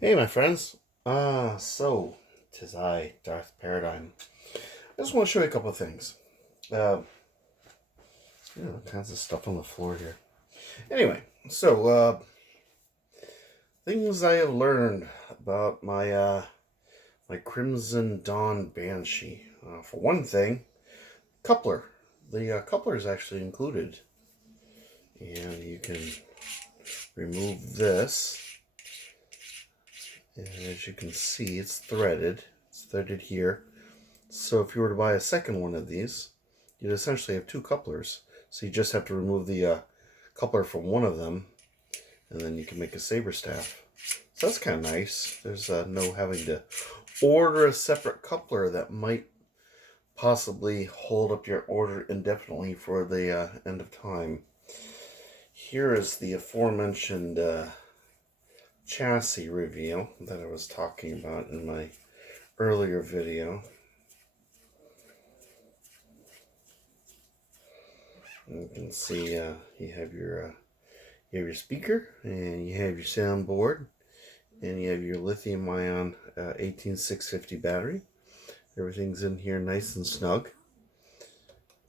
Hey, my friends. Tis I, Darth Paradigm. I just want to show you a couple of things. Uh, all kinds of stuff on the floor here. Anyway, things I have learned about my Crimson Dawn Banshee. For one thing, coupler. The coupler is actually included, and you can remove this. And as you can see, it's threaded. It's threaded here. So if you were to buy a second one of these, you'd essentially have two couplers. So you just have to remove the coupler from one of them, and then you can make a saber staff. So that's kind of nice. There's no having to order a separate coupler that might possibly hold up your order indefinitely for the end of time. Here is the aforementioned chassis reveal that I was talking about in my earlier video. You can see you have your speaker, and you have your soundboard, and you have your lithium-ion 18650 battery. Everything's in here nice and snug.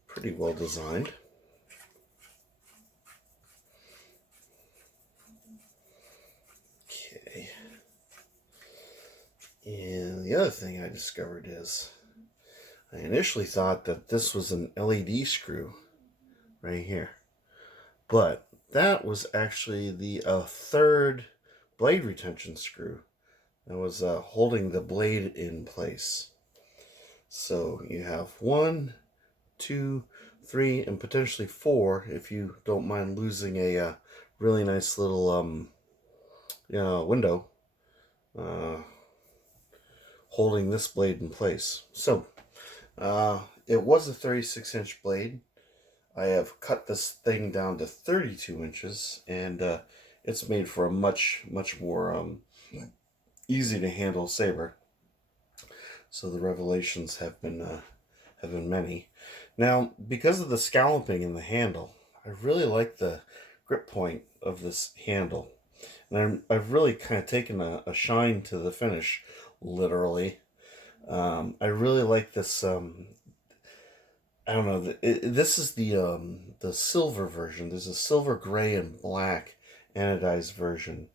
Pretty well designed. Okay. And the other thing I discovered is I initially thought that this was an LED screw right here, but that was actually the third blade retention screw that was holding the blade in place. So you have 1, 2, 3, and potentially 4 if you don't mind losing a really nice little window holding this blade in place. So it was a 36-inch blade. I have cut this thing down to 32 inches, and it's made for a much more easy to handle saber. So the revelations have been many. Now, because of the scalloping in the handle, I really like the grip point of this handle, and I've really kind of taken a shine to the finish, literally. I really like this. I don't know. This is the silver version. There's a silver, gray, and black anodized version,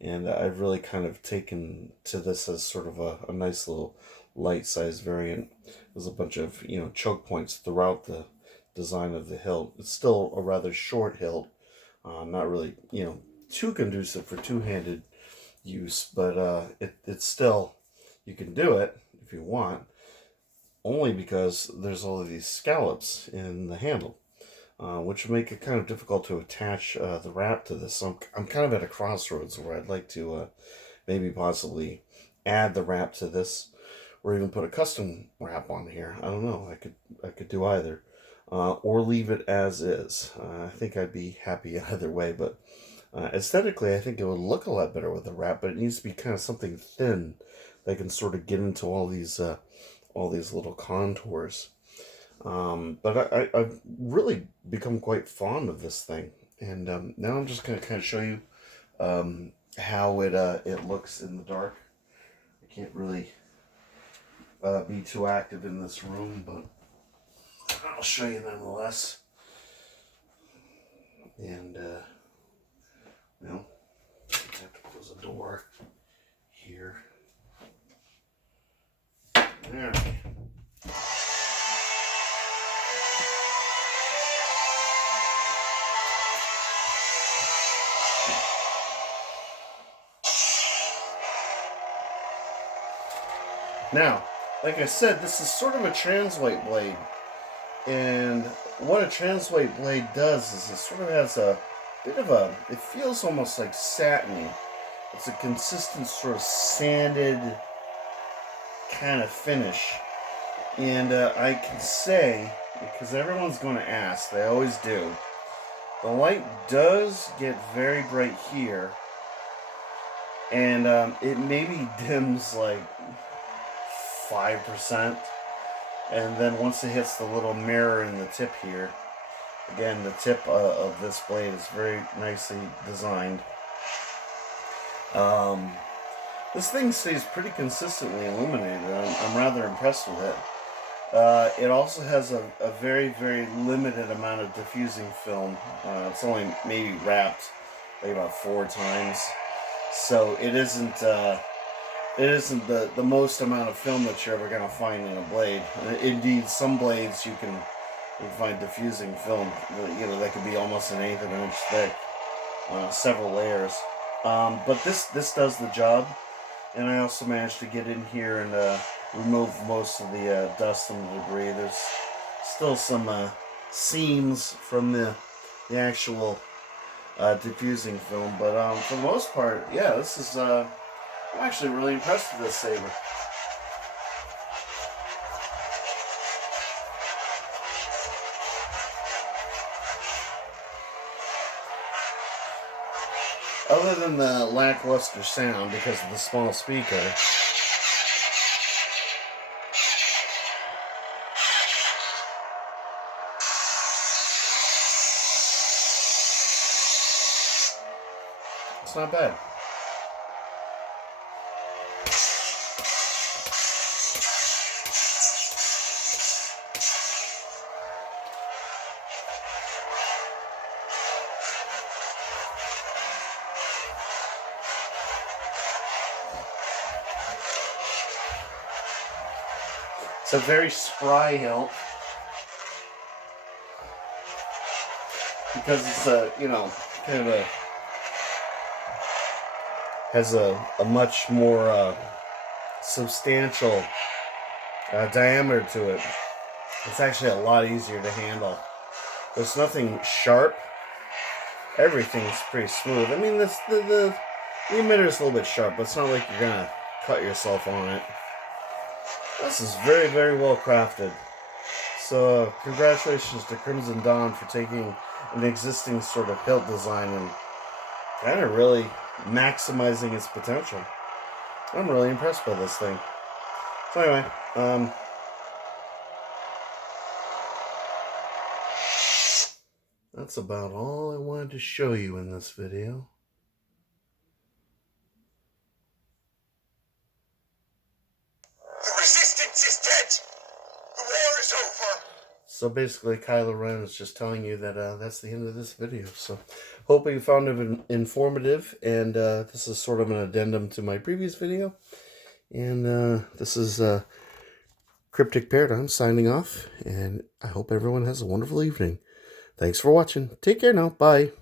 and I've really kind of taken to this as sort of a nice little light size variant. There's a bunch of choke points throughout the design of the hilt. It's still a rather short hilt, not really too conducive for two-handed use, but it's still, you can do it if you want, only because there's all of these scallops in the handle, which make it kind of difficult to attach the wrap to this. So I'm kind of at a crossroads where I'd like to maybe possibly add the wrap to this, or even put a custom wrap on here. I don't know. I could do either, or leave it as is. I think I'd be happy either way. But aesthetically, I think it would look a lot better with the wrap. But it needs to be kind of something thin that can sort of get into all these little contours. But I've really become quite fond of this thing, and now I'm just going to kind of show you how it looks in the dark. I can't really be too active in this room, but I'll show you nonetheless. And I have to close the door here. There. Now, like I said, this is sort of a transweight blade. And what a transweight blade does is it sort of has a bit of it feels almost like satiny. It's a consistent sort of sanded kind of finish. And I can say, because everyone's going to ask, they always do, the light does get very bright here. And it maybe dims like 5%, and then once it hits the little mirror in the tip here, again, the tip of this blade is very nicely designed. This thing stays pretty consistently illuminated. I'm rather impressed with it. It also has a very, very limited amount of diffusing film. It's only maybe wrapped like about 4 times. So it isn't the most amount of film that you're ever going to find in a blade. Indeed, some blades you can find diffusing film. That could be almost an eighth of an inch thick, several layers. But this does the job, and I also managed to get in here and remove most of the dust and the debris. There's still some seams from the actual diffusing film, but for the most part, yeah, this is. I'm actually really impressed with this saber. Other than the lackluster sound because of the small speaker, it's not bad. It's a very spry hilt because it's kind of has a much more substantial diameter to it. It's actually a lot easier to handle. There's nothing sharp. Everything's pretty smooth. I mean, the emitter is a little bit sharp, but it's not like you're gonna cut yourself on it. This is very, very well crafted. So, congratulations to Crimson Dawn for taking an existing sort of hilt design and kind of really maximizing its potential. I'm really impressed by this thing. So anyway, that's about all I wanted to show you in this video. The resistance is dead! The war is over! So basically, Kylo Ren is just telling you that that's the end of this video. So, hope you found it informative, and this is sort of an addendum to my previous video. And this is Cryptic Paradigm signing off, and I hope everyone has a wonderful evening. Thanks for watching. Take care now. Bye.